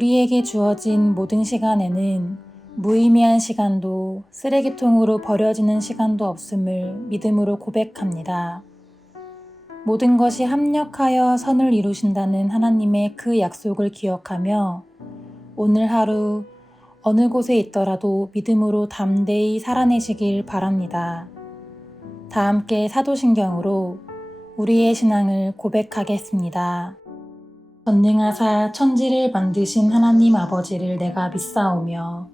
우리에게 주어진 모든 시간에는 무의미한 시간도 쓰레기통으로 버려지는 시간도 없음을 믿음으로 고백합니다. 모든 것이 합력하여 선을 이루신다는 하나님의 그 약속을 기억하며 오늘 하루 어느 곳에 있더라도 믿음으로 담대히 살아내시길 바랍니다. 다 함께 사도신경으로 우리의 신앙을 고백하겠습니다. 전능하사 천지를 만드신 하나님 아버지를 내가 믿사오며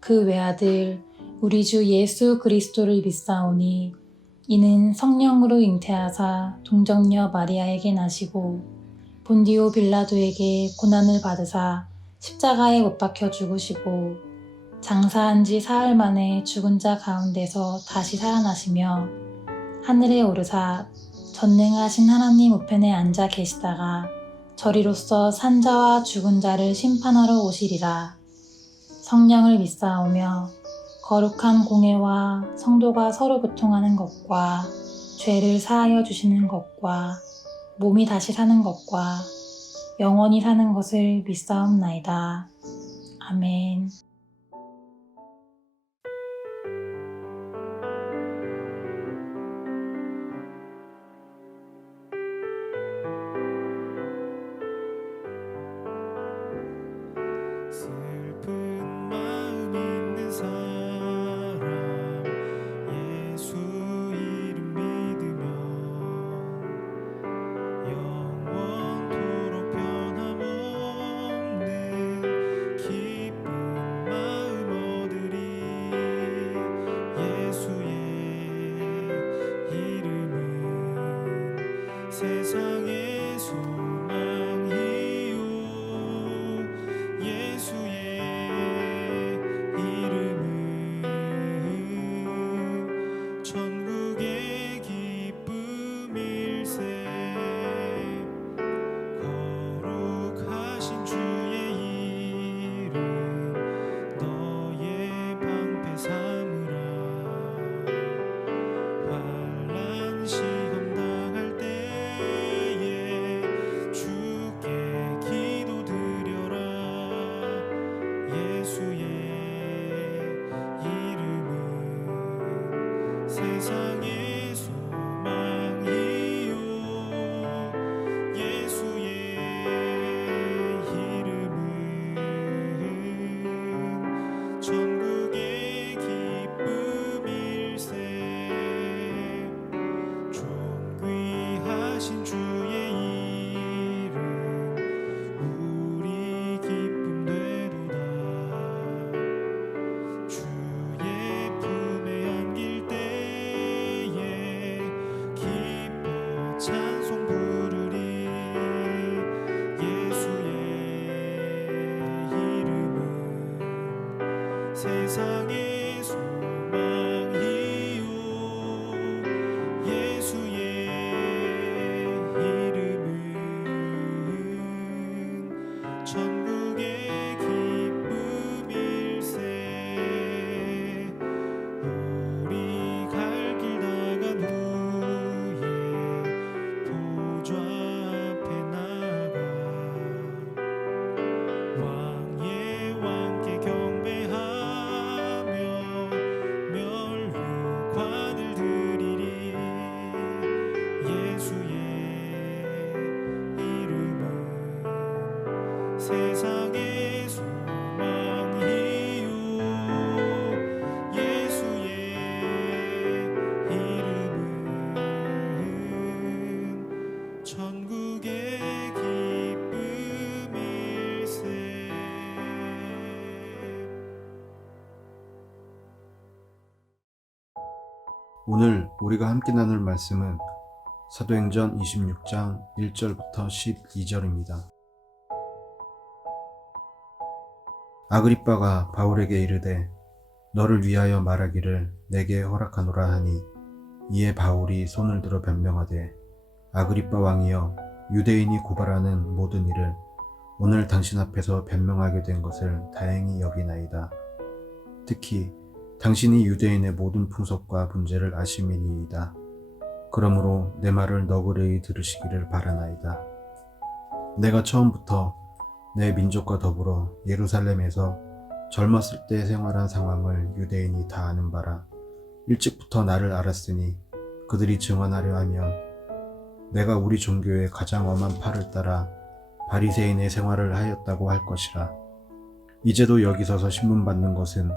그 외아들 우리 주 예수 그리스도를 믿사오니 이는 성령으로 잉태하사 동정녀 마리아에게 나시고 본디오 빌라도에게 고난을 받으사 십자가에 못 박혀 죽으시고 장사한 지 사흘 만에 죽은 자 가운데서 다시 살아나시며 하늘에 오르사 전능하신 하나님 우편에 앉아 계시다가 저리로서 산 자와 죽은 자를 심판하러 오시리라. 성령을 믿사오며 거룩한 공회와 성도가 서로 교통하는 것과 죄를 사하여 주시는 것과 몸이 다시 사는 것과 영원히 사는 것을 믿사옵나이다. 아멘. 슬픈 마음 있는 사람 예수 이름 믿으면 영원토록 변함없는 기쁜 마음 얻으리. 예수의 이름은 세상의 소망이요 예수의 이름은 천국의 기쁨일세. 거룩하신 주의 이름 너의 방패 삼으라. 환난 시험 당할 때에 주께 기도드려라. 예수의 이름은 세상의 소망이요 예수의 이름은 천국의 기쁨일세. 존귀하신 주의 이름 우리 기쁨 되도다. 주의 품에 안길 때에 기뻐 찬송 부르리. 예수의 이름은 세상의 소망이요 예수의 이름은 천국의 기쁨일세. 우리 갈 길 다간 후에 보좌 앞에 나가 왕의 왕께 경배하며 면류관을 드리리. 예수의 이름은 세상의 소망이요 예수의 이름은 천국의 기쁨일세. 오늘 우리가 함께 나눌 말씀은 사도행전 26장 1절부터 12절입니다. 아그리빠가 바울에게 이르되 너를 위하여 말하기를 내게 허락하노라 하니 이에 바울이 손을 들어 변명하되 아그리빠 왕이여 유대인이 고발하는 모든 일을 오늘 당신 앞에서 변명하게 된 것을 다행히 여기나이다. 특히 당신이 유대인의 모든 풍속과 문제를 아심이니이다. 그러므로 내 말을 너그레이 들으시기를 바라나이다. 내가 처음부터 내 민족과 더불어 예루살렘에서 젊었을 때 생활한 상황을 유대인이 다 아는 바라. 일찍부터 나를 알았으니 그들이 증언하려 하면 내가 우리 종교의 가장 엄한 팔을 따라 바리새인의 생활을 하였다고 할 것이라. 이제도 여기 서서 신문받는 것은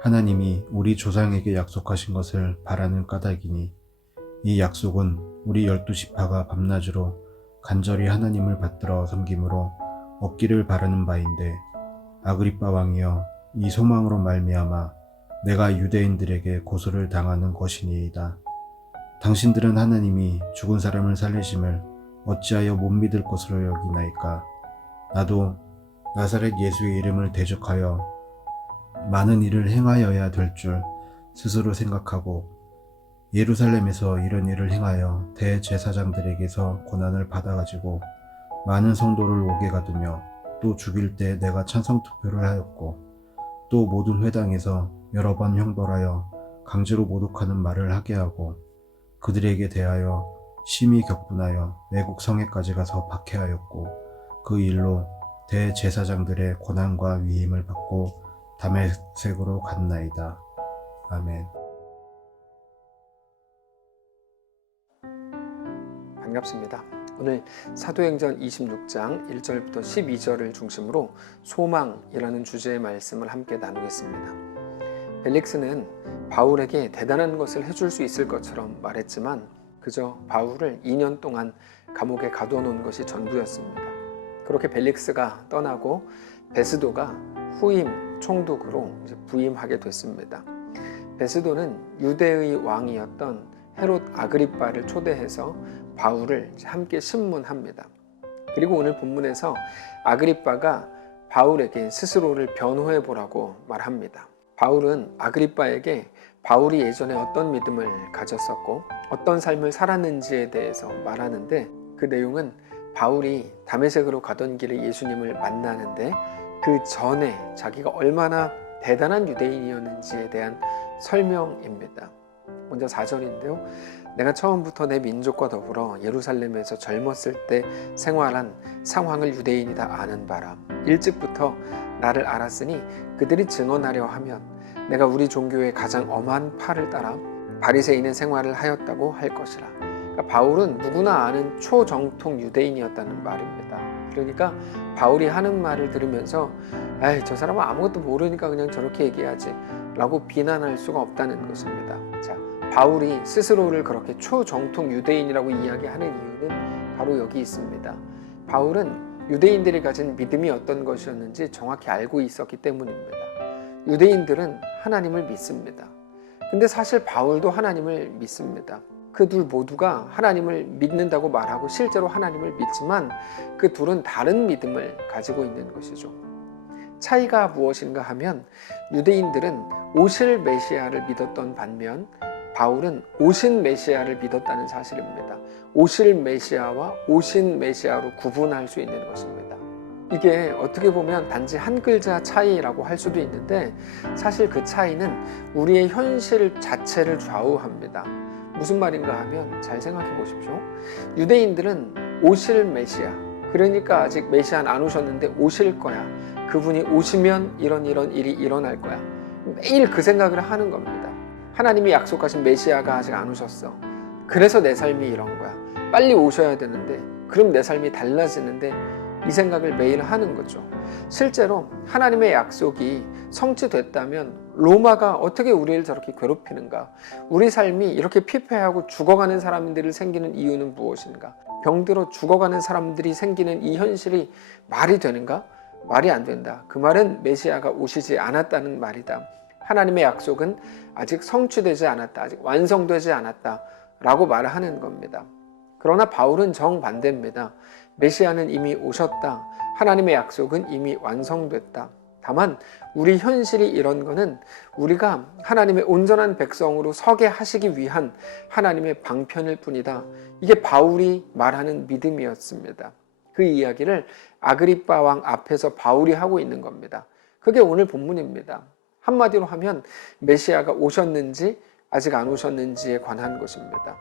하나님이 우리 조상에게 약속하신 것을 바라는 까닭이니 이 약속은 우리 12지파가 밤낮으로 간절히 하나님을 받들어 섬김으로 얻기를 바라는 바인데, 아그리빠 왕이여, 이 소망으로 말미암아 내가 유대인들에게 고소를 당하는 것이니이다. 당신들은 하나님이 죽은 사람을 살리심을 어찌하여 못 믿을 것으로 여기나이까. 나도 나사렛 예수의 이름을 대적하여 많은 일을 행하여야 될 줄 스스로 생각하고 예루살렘에서 이런 일을 행하여 대제사장들에게서 고난을 받아가지고 많은 성도를 옥에 가두며 또 죽일 때 내가 찬성 투표를 하였고 또 모든 회당에서 여러 번 형벌하여 강제로 모독하는 말을 하게 하고 그들에게 대하여 심히 격분하여 외국 성에까지 가서 박해하였고 그 일로 대제사장들의 고난과 위임을 받고 다메섹으로 갔나이다. 아멘. 반갑습니다. 오늘 사도행전 26장 1절부터 12절을 중심으로 소망이라는 주제의 말씀을 함께 나누겠습니다. 벨릭스는 바울에게 대단한 것을 해줄 수 있을 것처럼 말했지만 그저 바울을 2년 동안 감옥에 가둬놓은 것이 전부였습니다. 그렇게 벨릭스가 떠나고 베스도가 후임 총독으로 부임하게 됐습니다. 베스도는 유대의 왕이었던 헤롯 아그리빠를 초대해서 바울을 함께 신문합니다. 그리고 오늘 본문에서 아그리빠가 바울에게 스스로를 변호해 보라고 말합니다. 바울은 아그리빠에게 바울이 예전에 어떤 믿음을 가졌었고 어떤 삶을 살았는지에 대해서 말하는데, 그 내용은 바울이 다메섹으로 가던 길에 예수님을 만나는데 그 전에 자기가 얼마나 대단한 유대인이었는지에 대한 설명입니다. 먼저 4절인데요. 내가 처음부터 내 민족과 더불어 예루살렘에서 젊었을 때 생활한 상황을 유대인이 다 아는 바라. 일찍부터 나를 알았으니 그들이 증언하려 하면 내가 우리 종교의 가장 엄한 팔을 따라 바리새인의 생활을 하였다고 할 것이라. 그러니까 바울은 누구나 아는 초정통 유대인이었다는 말입니다. 그러니까 바울이 하는 말을 들으면서 에이, 저 사람은 아무것도 모르니까 그냥 저렇게 얘기하지 라고 비난할 수가 없다는 것입니다. 자, 바울이 스스로를 그렇게 초정통 유대인이라고 이야기하는 이유는 바로 여기 있습니다. 바울은 유대인들이 가진 믿음이 어떤 것이었는지 정확히 알고 있었기 때문입니다. 유대인들은 하나님을 믿습니다. 근데 사실 바울도 하나님을 믿습니다. 그 둘 모두가 하나님을 믿는다고 말하고 실제로 하나님을 믿지만 그 둘은 다른 믿음을 가지고 있는 것이죠. 차이가 무엇인가 하면 유대인들은 오실 메시아를 믿었던 반면 바울은 오신 메시아를 믿었다는 사실입니다. 오실 메시아와 오신 메시아로 구분할 수 있는 것입니다. 이게 어떻게 보면 단지 한 글자 차이라고 할 수도 있는데 사실 그 차이는 우리의 현실 자체를 좌우합니다. 무슨 말인가 하면 잘 생각해 보십시오. 유대인들은 오실 메시아, 그러니까 아직 메시아는 안 오셨는데 오실 거야. 그분이 오시면 이런 일이 일어날 거야. 매일 그 생각을 하는 겁니다. 하나님이 약속하신 메시아가 아직 안 오셨어. 그래서 내 삶이 이런 거야. 빨리 오셔야 되는데 그럼 내 삶이 달라지는데 이 생각을 매일 하는 거죠. 실제로 하나님의 약속이 성취됐다면 로마가 어떻게 우리를 저렇게 괴롭히는가? 우리 삶이 이렇게 피폐하고 죽어가는 사람들이 생기는 이유는 무엇인가? 병들어 죽어가는 사람들이 생기는 이 현실이 말이 되는가? 말이 안 된다. 그 말은 메시아가 오시지 않았다는 말이다. 하나님의 약속은 아직 성취되지 않았다. 아직 완성되지 않았다. 라고 말을 하는 겁니다. 그러나 바울은 정반대입니다. 메시아는 이미 오셨다. 하나님의 약속은 이미 완성됐다. 다만 우리 현실이 이런 거는 우리가 하나님의 온전한 백성으로 서게 하시기 위한 하나님의 방편일 뿐이다. 이게 바울이 말하는 믿음이었습니다. 그 이야기를 아그리빠 왕 앞에서 바울이 하고 있는 겁니다. 그게 오늘 본문입니다. 한마디로 하면 메시아가 오셨는지 아직 안 오셨는지에 관한 것입니다.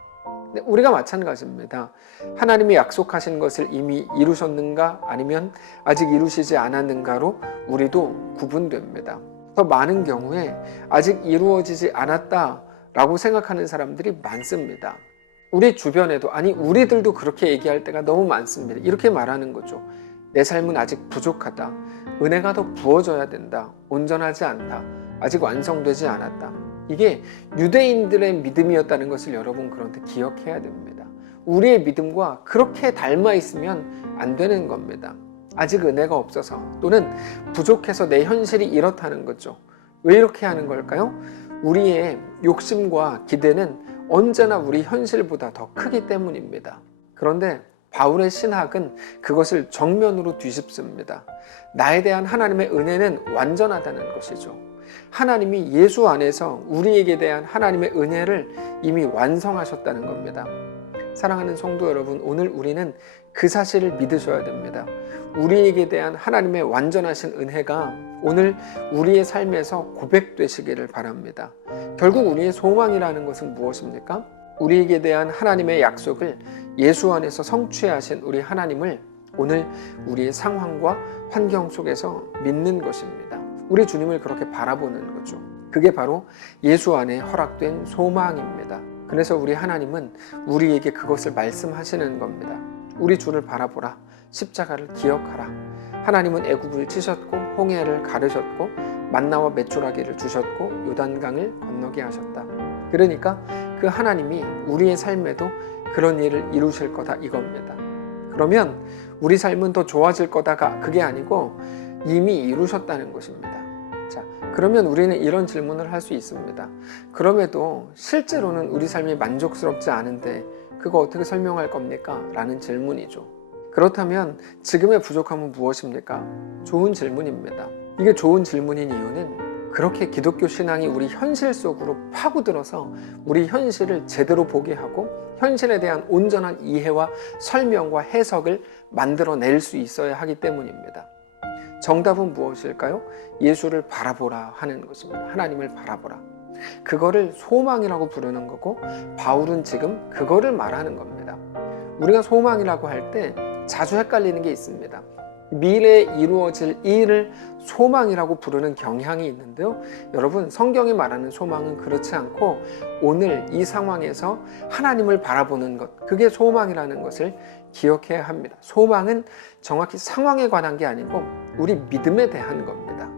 우리가 마찬가지입니다. 하나님이 약속하신 것을 이미 이루셨는가 아니면 아직 이루시지 않았는가로 우리도 구분됩니다. 더 많은 경우에 아직 이루어지지 않았다라고 생각하는 사람들이 많습니다. 우리 주변에도, 아니 우리들도 그렇게 얘기할 때가 너무 많습니다. 이렇게 말하는 거죠. 내 삶은 아직 부족하다. 은혜가 더 부어져야 된다. 온전하지 않다. 아직 완성되지 않았다. 이게 유대인들의 믿음이었다는 것을 여러분 그런데 기억해야 됩니다. 우리의 믿음과 그렇게 닮아 있으면 안 되는 겁니다. 아직 은혜가 없어서 또는 부족해서 내 현실이 이렇다는 거죠. 왜 이렇게 하는 걸까요? 우리의 욕심과 기대는 언제나 우리 현실보다 더 크기 때문입니다. 그런데 바울의 신학은 그것을 정면으로 뒤집습니다. 나에 대한 하나님의 은혜는 완전하다는 것이죠. 하나님이 예수 안에서 우리에게 대한 하나님의 은혜를 이미 완성하셨다는 겁니다. 사랑하는 성도 여러분, 오늘 우리는 그 사실을 믿으셔야 됩니다. 우리에게 대한 하나님의 완전하신 은혜가 오늘 우리의 삶에서 고백되시기를 바랍니다. 결국 우리의 소망이라는 것은 무엇입니까? 우리에게 대한 하나님의 약속을 예수 안에서 성취하신 우리 하나님을 오늘 우리의 상황과 환경 속에서 믿는 것입니다. 우리 주님을 그렇게 바라보는 거죠. 그게 바로 예수 안에 허락된 소망입니다. 그래서 우리 하나님은 우리에게 그것을 말씀하시는 겁니다. 우리 주를 바라보라. 십자가를 기억하라. 하나님은 애굽을 치셨고 홍해를 가르셨고 만나와 메추라기를 주셨고 요단강을 건너게 하셨다. 그러니까 그 하나님이 우리의 삶에도 그런 일을 이루실 거다 이겁니다. 그러면 우리 삶은 더 좋아질 거다가 그게 아니고 이미 이루셨다는 것입니다. 자, 그러면 우리는 이런 질문을 할 수 있습니다. 그럼에도 실제로는 우리 삶이 만족스럽지 않은데 그거 어떻게 설명할 겁니까? 라는 질문이죠. 그렇다면 지금의 부족함은 무엇입니까? 좋은 질문입니다. 이게 좋은 질문인 이유는 그렇게 기독교 신앙이 우리 현실 속으로 파고들어서 우리 현실을 제대로 보게 하고 현실에 대한 온전한 이해와 설명과 해석을 만들어낼 수 있어야 하기 때문입니다. 정답은 무엇일까요? 예수를 바라보라 하는 것입니다. 하나님을 바라보라. 그거를 소망이라고 부르는 거고 바울은 지금 그거를 말하는 겁니다. 우리가 소망이라고 할 때 자주 헷갈리는 게 있습니다. 미래에 이루어질 일을 소망이라고 부르는 경향이 있는데요. 여러분, 성경이 말하는 소망은 그렇지 않고 오늘 이 상황에서 하나님을 바라보는 것, 그게 소망이라는 것을 기억해야 합니다. 소망은 정확히 상황에 관한 게 아니고 우리 믿음에 대한 겁니다.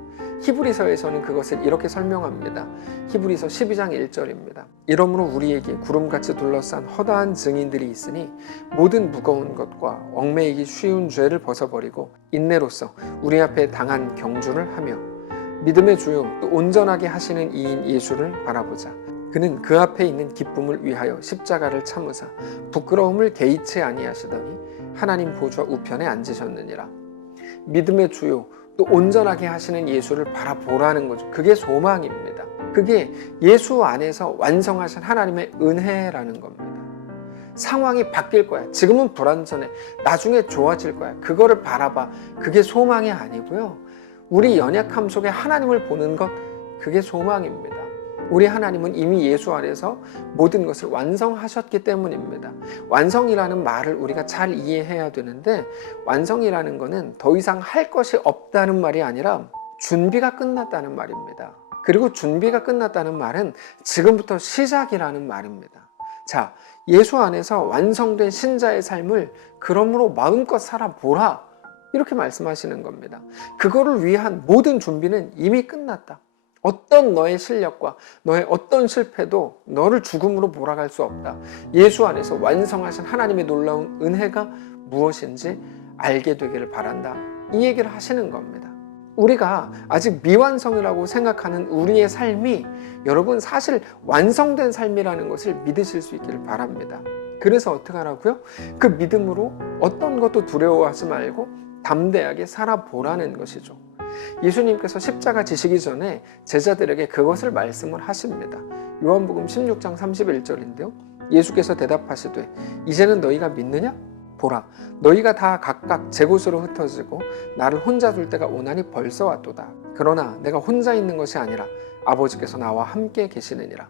히브리서에서는 그것을 이렇게 설명합니다. 히브리서 12장 1절입니다. 이러므로 우리에게 구름같이 둘러싼 허다한 증인들이 있으니 모든 무거운 것과 얽매이기 쉬운 죄를 벗어버리고 인내로써 우리 앞에 당한 경주를 하며 믿음의 주요 또 온전하게 하시는 이인 예수를 바라보자. 그는 그 앞에 있는 기쁨을 위하여 십자가를 참으사 부끄러움을 개의치 아니하시더니 하나님 보좌 우편에 앉으셨느니라. 믿음의 주요 또 온전하게 하시는 예수를 바라보라는 거죠. 그게 소망입니다. 그게 예수 안에서 완성하신 하나님의 은혜라는 겁니다. 상황이 바뀔 거야. 지금은 불완전해. 나중에 좋아질 거야. 그거를 바라봐. 그게 소망이 아니고요. 우리 연약함 속에 하나님을 보는 것, 그게 소망입니다. 우리 하나님은 이미 예수 안에서 모든 것을 완성하셨기 때문입니다. 완성이라는 말을 우리가 잘 이해해야 되는데 완성이라는 것은 더 이상 할 것이 없다는 말이 아니라 준비가 끝났다는 말입니다. 그리고 준비가 끝났다는 말은 지금부터 시작이라는 말입니다. 자, 예수 안에서 완성된 신자의 삶을 그러므로 마음껏 살아보라. 이렇게 말씀하시는 겁니다. 그거를 위한 모든 준비는 이미 끝났다. 어떤 너의 실력과 너의 어떤 실패도 너를 죽음으로 몰아갈 수 없다. 예수 안에서 완성하신 하나님의 놀라운 은혜가 무엇인지 알게 되기를 바란다. 이 얘기를 하시는 겁니다. 우리가 아직 미완성이라고 생각하는 우리의 삶이 여러분 사실 완성된 삶이라는 것을 믿으실 수 있기를 바랍니다. 그래서 어떻게 하라고요? 그 믿음으로 어떤 것도 두려워하지 말고 담대하게 살아보라는 것이죠. 예수님께서 십자가 지시기 전에 제자들에게 그것을 말씀을 하십니다. 요한복음 16장 31절인데요. 예수께서 대답하시되 이제는 너희가 믿느냐? 보라, 너희가 다 각각 제 곳으로 흩어지고 나를 혼자 둘 때가 오나니 벌써 왔도다. 그러나 내가 혼자 있는 것이 아니라 아버지께서 나와 함께 계시느니라.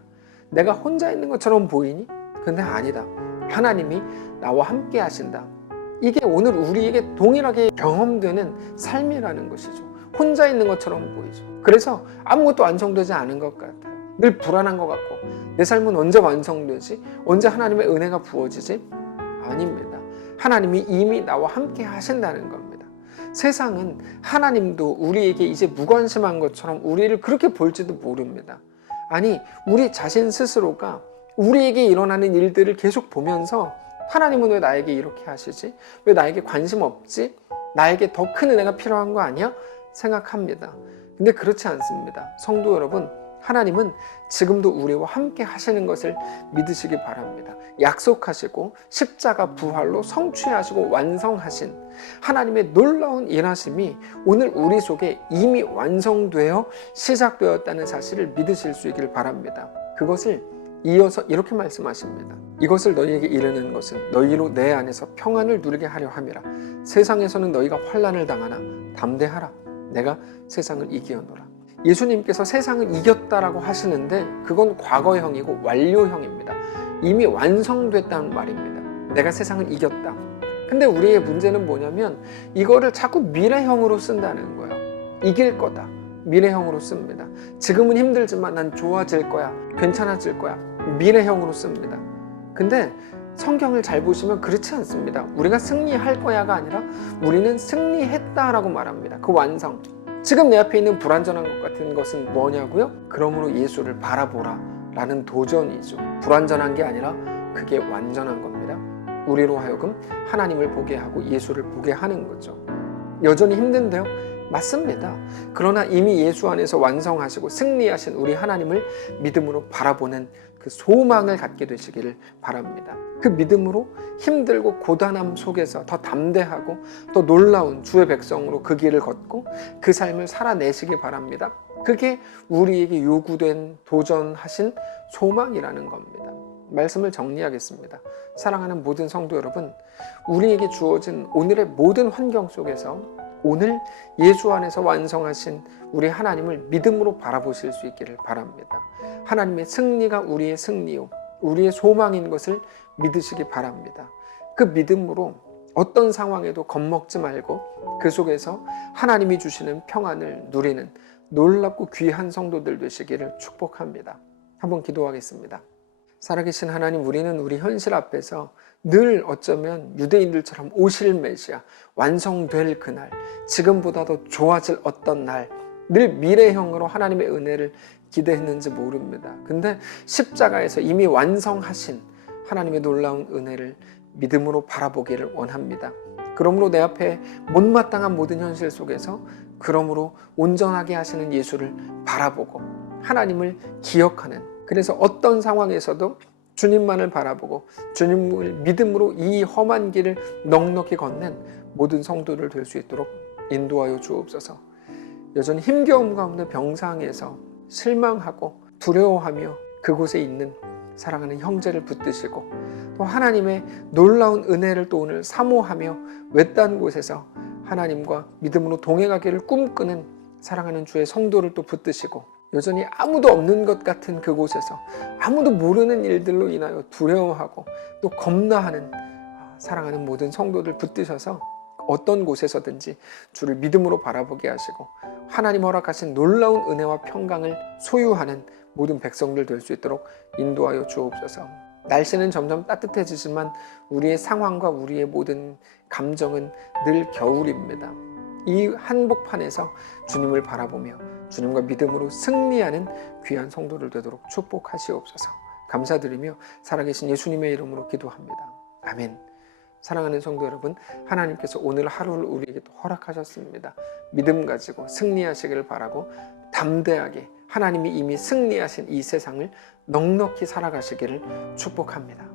내가 혼자 있는 것처럼 보이니? 근데 아니다. 하나님이 나와 함께 하신다. 이게 오늘 우리에게 동일하게 경험되는 삶이라는 것이죠. 혼자 있는 것처럼 보이죠. 그래서 아무것도 완성되지 않은 것 같아요. 늘 불안한 것 같고, 내 삶은 언제 완성되지? 언제 하나님의 은혜가 부어지지? 아닙니다. 하나님이 이미 나와 함께 하신다는 겁니다. 세상은 하나님도 우리에게 이제 무관심한 것처럼 우리를 그렇게 볼지도 모릅니다. 아니, 우리 자신 스스로가 우리에게 일어나는 일들을 계속 보면서 하나님은 왜 나에게 이렇게 하시지? 왜 나에게 관심 없지? 나에게 더 큰 은혜가 필요한 거 아니야? 생각합니다. 근데 그렇지 않습니다. 성도 여러분, 하나님은 지금도 우리와 함께 하시는 것을 믿으시기 바랍니다. 약속하시고 십자가 부활로 성취하시고 완성하신 하나님의 놀라운 일하심이 오늘 우리 속에 이미 완성되어 시작되었다는 사실을 믿으실 수 있기를 바랍니다. 그것을 이어서 이렇게 말씀하십니다. 이것을 너희에게 이르는 것은 너희로 내 안에서 평안을 누리게 하려 함이라. 세상에서는 너희가 환난을 당하나 담대하라. 내가 세상을 이기었노라. 예수님께서 세상을 이겼다라고 하시는데 그건 과거형이고 완료형입니다. 이미 완성됐다는 말입니다. 내가 세상을 이겼다. 근데 우리의 문제는 뭐냐면 이거를 자꾸 미래형으로 쓴다는 거예요. 이길 거다. 미래형으로 씁니다. 지금은 힘들지만 난 좋아질 거야. 괜찮아질 거야. 미래형으로 씁니다. 근데 성경을 잘 보시면 그렇지 않습니다. 우리가 승리할 거야가 아니라 우리는 승리했다라고 말합니다. 그 완성. 지금 내 앞에 있는 불완전한 것 같은 것은 뭐냐고요? 그러므로 예수를 바라보라 라는 도전이죠. 불완전한 게 아니라 그게 완전한 겁니다. 우리로 하여금 하나님을 보게 하고 예수를 보게 하는 거죠. 여전히 힘든데요? 맞습니다. 그러나 이미 예수 안에서 완성하시고 승리하신 우리 하나님을 믿음으로 바라보는 그 소망을 갖게 되시기를 바랍니다. 그 믿음으로 힘들고 고단함 속에서 더 담대하고 더 놀라운 주의 백성으로 그 길을 걷고 그 삶을 살아내시기 바랍니다. 그게 우리에게 요구된 도전하신 소망이라는 겁니다. 말씀을 정리하겠습니다. 사랑하는 모든 성도 여러분, 우리에게 주어진 오늘의 모든 환경 속에서 오늘 예수 안에서 완성하신 우리 하나님을 믿음으로 바라보실 수 있기를 바랍니다. 하나님의 승리가 우리의 승리요, 우리의 소망인 것을 믿으시기 바랍니다. 그 믿음으로 어떤 상황에도 겁먹지 말고 그 속에서 하나님이 주시는 평안을 누리는 놀랍고 귀한 성도들 되시기를 축복합니다. 한번 기도하겠습니다. 살아계신 하나님, 우리는 우리 현실 앞에서 늘 어쩌면 유대인들처럼 오실 메시아, 완성될 그날, 지금보다 더 좋아질 어떤 날, 늘 미래형으로 하나님의 은혜를 기대했는지 모릅니다. 근데 십자가에서 이미 완성하신 하나님의 놀라운 은혜를 믿음으로 바라보기를 원합니다. 그러므로 내 앞에 못마땅한 모든 현실 속에서 그러므로 온전하게 하시는 예수를 바라보고 하나님을 기억하는, 그래서 어떤 상황에서도 주님만을 바라보고 주님을 믿음으로 이 험한 길을 넉넉히 걷는 모든 성도들 될 수 있도록 인도하여 주옵소서. 여전히 힘겨움 가운데 병상에서 실망하고 두려워하며 그곳에 있는 사랑하는 형제를 붙드시고 또 하나님의 놀라운 은혜를 또 오늘 사모하며 외딴 곳에서 하나님과 믿음으로 동행하기를 꿈꾸는 사랑하는 주의 성도를 또 붙드시고 여전히 아무도 없는 것 같은 그곳에서 아무도 모르는 일들로 인하여 두려워하고 또 겁나하는 사랑하는 모든 성도들 붙드셔서 어떤 곳에서든지 주를 믿음으로 바라보게 하시고 하나님 허락하신 놀라운 은혜와 평강을 소유하는 모든 백성들 될 수 있도록 인도하여 주옵소서. 날씨는 점점 따뜻해지지만 우리의 상황과 우리의 모든 감정은 늘 겨울입니다. 이 한복판에서 주님을 바라보며 주님과 믿음으로 승리하는 귀한 성도들 되도록 축복하시옵소서. 감사드리며 살아계신 예수님의 이름으로 기도합니다. 아멘. 사랑하는 성도 여러분, 하나님께서 오늘 하루를 우리에게 허락하셨습니다. 믿음 가지고 승리하시기를 바라고 담대하게 하나님이 이미 승리하신 이 세상을 넉넉히 살아가시기를 축복합니다.